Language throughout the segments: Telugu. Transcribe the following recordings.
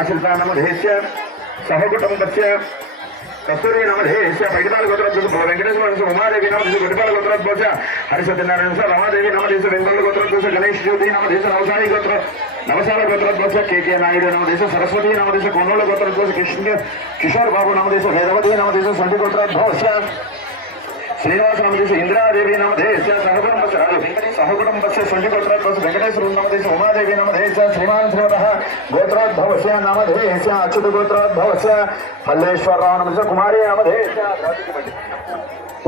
ఆశ్రితా సహకుటుంబస్య కస్తూరి నమధేశ్య పైడిపాల గోత్రోద్భవ వెంకటేశ్వర ఉమాదేవి నమధేశ గుడిపాల గోత్రోద్భవ హరిసత్యనారాయణ సార్ రమాదేవి నమధేశ వెంకట గోత్రోద్భవ గణేష్ జ్యోతి నమధేశ నవసాయి గోత్ర నవసాల గోత్రోద్భవ కేకే నాయుడు నమదేశ సరస్వతి నమదేశ కొన్నోళ్ళ గోత్రోద్భవ కృష్ణ కిషోర్ బాబు నమదేశ వేదవతి నమదేశ సంధి ಶ್ರೀನಿವಾಸನಾಮದೇಶ ಇಂದಿರಾದೇವಿ ನಾಮ ದೇಶ ಸಹಕುಟುಂಬಸ ಸಹಕುಟುಂಬಸ್ಯ ಶುಂಠಿಗೋತ್ರೋಸ್ ವೆಂಕಟೇಶ್ವರ ನಾಮದೇಶ ಉಮಾದೇವಿ ನಾಮ ದೇಶ ಶ್ರೀಮಾನ್ ಶ್ರೇಯಃ ಗೋತ್ರೋದ್ಭವಸ್ಯ ನಾಮ ದೇಶ ಅಚ್ಯುತ ಗೋತ್ರೋದ್ಭವಸ್ಯ ಮಲ್ಲೇಶ್ವರ ರಾಮ ಕುಮಾರಿ ನಾಮ ದೇಶ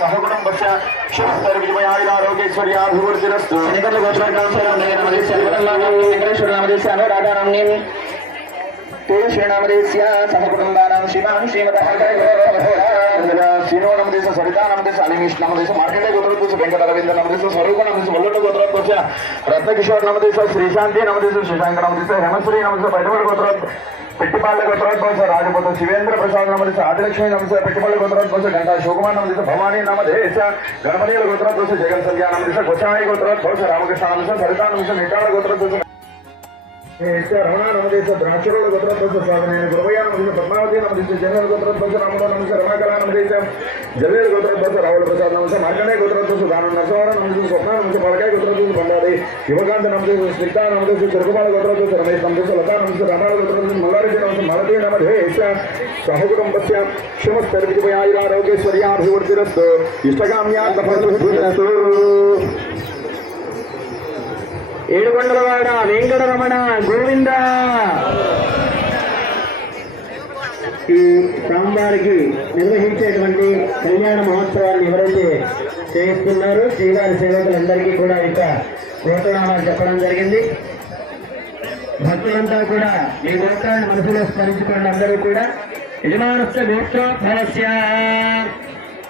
సహకుటుంబస్య ఎన్నికల గోత్రోద్భవం రాధారామ్ని శ్రీనామదేశ్య సహకుటుంబానాం శ్రీమాన్ శ్రీమత శ్రీనో నమదేశ సరితా నమదేశ అలిమీష్ నమదేశ మార్కండే గోత్రోద్భవ వెంకట రవీంద్ర నమదేశ స్వరూప నమదేశ వల్లట గోత్రోద్భవ రత్నకిషోర్ నమదేశ శ్రీశాంతి నమదేశ శశాంక నమదేశ హేమశ్రీ నమదేశ బయటపడ గోత్రోద్భవ పెట్టిపాళ్ళ గోత్రోద్భవ రాజపూత శివేంద్ర ప్రసాద్ నమదేశ ఆదిలక్ష్మి నమదేశ పెట్టిపాళ్ళ గోత్రోద్భవ గంటా శివకుమార్ నమదేశ భవానీ నమదేశ గణపనీయుల గోత్రోద్భవ జగన్ సంధ్యా నమదేశ గోచాయి గోత్రోద్భవ రామకృష్ణ నమదేశ సరితా నమదేశ నిటాళ ಹಣ ನಮ್ಮ ದೇಶ ದ್ರಾಕ್ಷರೊಳ ಗೊತ್ತರಪ್ಪಸ ಸಾಧನೆ ಗುರುವಯ್ಯ ನಮ್ಮ ದೇಶ ಪದ್ಮಾವತಿ ನಮ್ಮ ದೇಶ ಜನರ ಗೊತ್ತರಪ್ಪಸ ರಾಮದ ನಮಸ ರಮಾಕಲ ನಮ್ಮ ದೇಶ ಜಲ್ಲೇರ್ ಗೊತ್ತರಪ್ಪಸ ರಾವಳ ಪ್ರಸಾದ್ ನಮಸ ಮಾರ್ಕಂಡೆ ಗೊತ್ತರಪ್ಪಸ ದಾನ ನಸವಾರ ನಮ್ಮ ದೇಶ ಸ್ವಪ್ನ ನಮಸ ಬಳಕಾಯ ಗೊತ್ತರಪ್ಪಸ ಬಂದಾದೆ ಯುವಕಾಂತ ನಮ್ಮ ದೇಶ ಸ್ನಿಗ್ಧ ನಮ್ಮ ದೇಶ ಚರುಕುಮಾರ ಗೊತ್ತರಪ್ಪಸ ರಮೇಶ್ ನಮ್ಮ ದೇಶ ಲತಾ ನಮಸ ರಾಮಾಳ ಗೊತ್ತರಪ್ಪಸ ಮಲ್ಲಾರಿಗೆ ನಮಸ ಮಲದೇ ನಮ್ಮ ದೇಶ ಸಹಕುಟುಂಬಸ್ಯ ಶುಭಸ್ತರ್ವಿಜಯಾಯುರಾರೋಗ್ಯೇಶ್ವರ್ಯಾಭಿವೃದ್ಧಿರಸ್ತು ಇಷ್ಟಗಾಮ್ಯಾ ತಪಸ್ಸು ఏడుకొండలవాడ వెంకటరమణ గోవింద. ఈ స్వామివారికి నిర్వహించేటువంటి కళ్యాణ మహోత్సవాన్ని ఎవరైతే చేయిస్తున్నారో శ్రీవారి సేవకులందరికీ కూడా ఇక గోత్రనామాలు చెప్పడం జరిగింది. భక్తులంతా కూడా మీ గోత్రాన్ని మనసులో స్మరించుకున్న అందరూ కూడా యజమానస్య గోత్రోద్భవస్య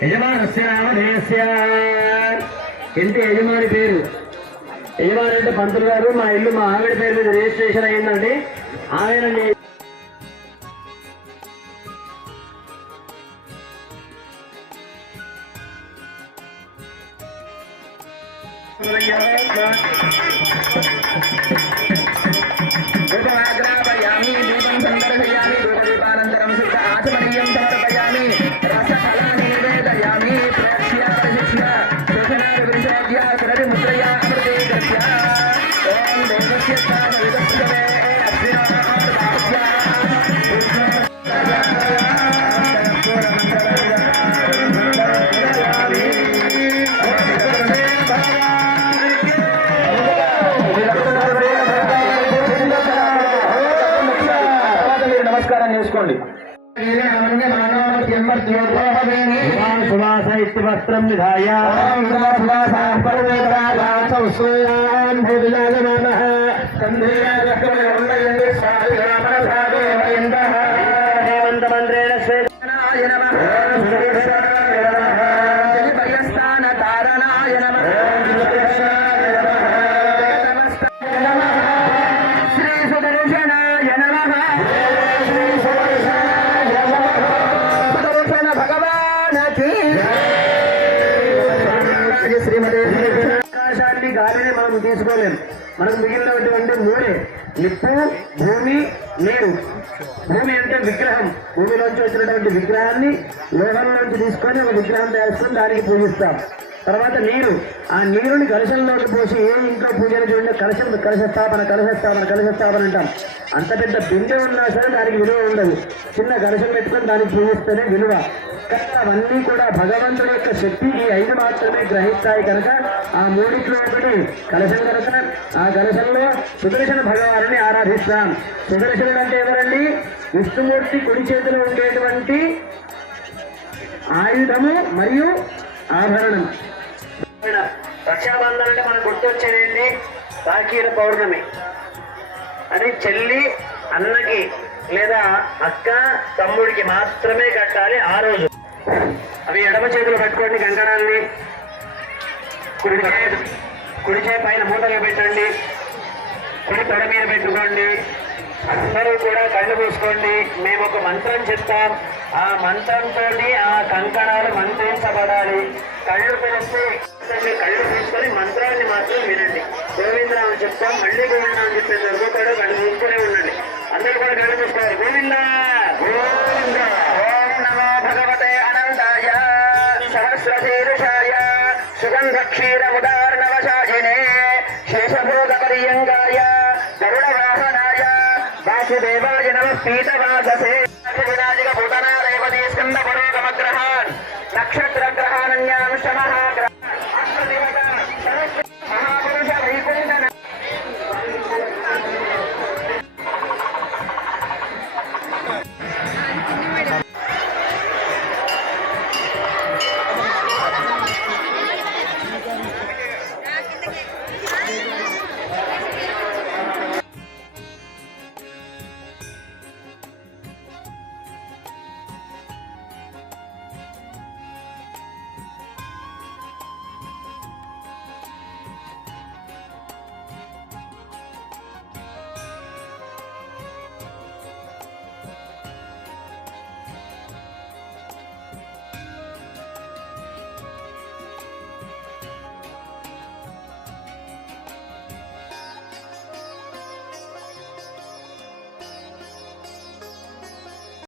యజమానస్య నామధేయస్య ఇంటి యజమాని పేరు యజమాని పంతులు గారు మా ఇల్లు మా ఆవిడ పేరు మీద రిజిస్ట్రేషన్ అయిందండి. ఆయన మీ- సువాస ఇత్తి వస్త్రం విధాయ హేమంతమంత్రేణ శ్రేష్ఠ శ్రీ శ్రీమతి. ఆకాశాన్ని గాలిని మనం తీసుకోలేం. మనకు మిగిలినటువంటి మూడే నిప్పు భూమి నీరు. భూమి అంటే విగ్రహం. భూమిలోంచి వచ్చినటువంటి విగ్రహాన్ని లోహంలోంచి తీసుకొని ఒక విగ్రహం తయారు చేసుకొని దానికి పూజిస్తాం. తర్వాత నీరు. ఆ నీరుని కలశంలోకి పోసి ఏ ఇంట్లో పూజలు చూడండి కలశం కలశ స్థాపన కలశ స్థాపన కలశ స్థాపన అంటాం. అంత పెద్ద బిందె ఉన్నా సరే దానికి విలువ ఉండదు. చిన్న కలశం పెట్టుకొని దానికి పూజిస్తేనే విలువ. కానీ అవన్నీ కూడా భగవంతుడి యొక్క శక్తి ఈ ఐదు మాత్రమే గ్రహిస్తాయి కనుక ఆ మూడిట్లో ఒకటి కలశం కనుక ఆ కలశంలో సుదర్శన భగవాన్ని ఆరాధిస్తాం. సుదర్శనుడు అంటే ఎవరండి? విష్ణుమూర్తి కుడి చేతిలో ఉండేటువంటి ఆయుధము మరియు ఆభరణం. రక్షాబంధన్ అంటే మనకు గుర్తొచ్చేదేంటి? ఏంటి పౌర్ణమి. అది చెల్లి అన్నకి లేదా అక్క తమ్ముడికి మాత్రమే కట్టాలి ఆ రోజు. అవి ఎడమ చేతులు పట్టుకోండి కంకణాన్ని కుడి కుడి చేయి పైన మూటలు పెట్టండి కుడి తొడ మీద పెట్టుకోండి. అందరూ కూడా కళ్ళు మూసుకోండి. మేము ఒక మంత్రం చెప్తాం. ఆ మంత్రంతో ఆ కంకణాలు మంత్రించబడాలి. కళ్ళు తెరిస్తే కళ్ళు మూసుకొని మంత్రాన్ని మాత్రం వినండి. గోవిందరావు చెప్తాం మళ్ళీ గోవిందరావు చెప్తే వరకు కూడా కళ్ళు మూసుకునే ఉండండి. అందరూ కూడా కళ్ళు మూసుకోవాలి గోవింద! గోవింద! ఓం నమో భగవతే అనంతాయ. సహస్రశీర్షాయ. సుగంధ క్షీరముదార్ణవశాజినే